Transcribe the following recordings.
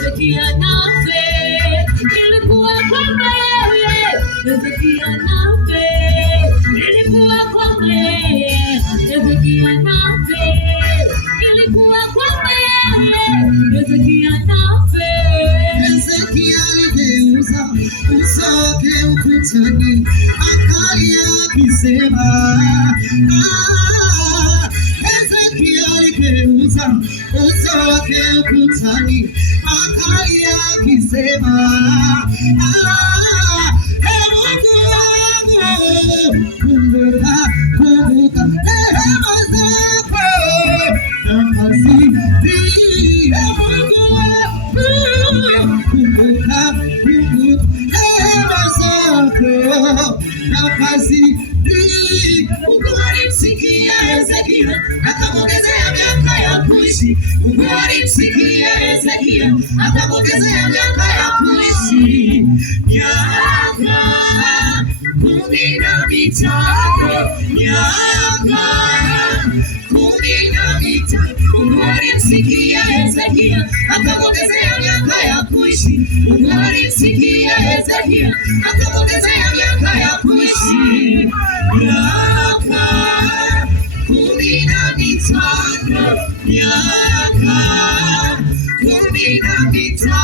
Hezekia nafe, ilikuwa kwamba yeye. Hezekia nafe, ilikuwa kwamba yeye. Hezekia nafe, ilikuwa kwamba yeye. Hezekia nafe. Hezekia aligeuza uso wake ukutani, akalia akisema, Hezekia aligeuza uso wake ukutani, akalia akisema, Mungu wangu, kumbuka rehema zako na fadhili. Mungu wangu, kumbuka rehema zako na fadhili. Mungu alimsikia Hezekia akamwongezea miaka ya kuishi. Mungu alimsikia Hezekia akamwongezea miaka ya kuishi. Miaka 15, miaka 15. Mungu alimsikia Hezekia akamwongezea miaka ya kuishi. Mungu alimsikia Hezekia akamwongezea miaka ya kuishi. Miaka 15, miaka 15.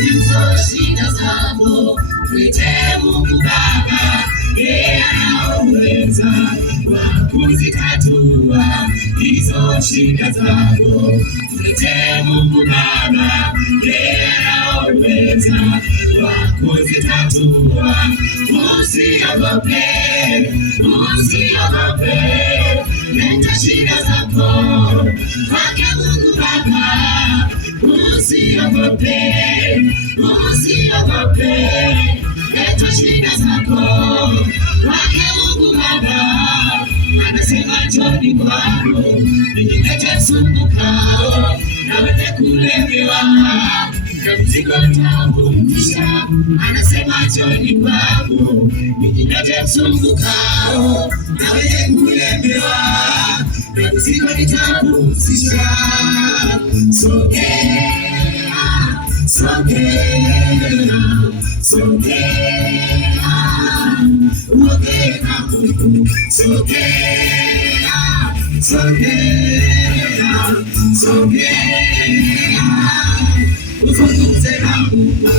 Hizo shida zako mwite Mungu Baba, yeye ana uwezo wa kuzitatua. Hizo shida zako mwite Mungu Baba, yeye ana uwezo wa kuzitatua. Usiogope, usiogope, leta shida zako kwake Mungu Baba. Usiogope, usiogope, leta shida zako kwake Mungu Baba. Anasema njoni kwangu, ninyi nyote msumbukao na wenye kulemewa, na mzigo nitawapumzisha. Anasema njoni kwangu, ninyi nyote msumbukao na wenye kulemewa, na mzigo nitawapumzisha. Sogea, sogea, sogea, uongee na Mungu. Sogea, sogea, sogea, uzungumze na Mungu.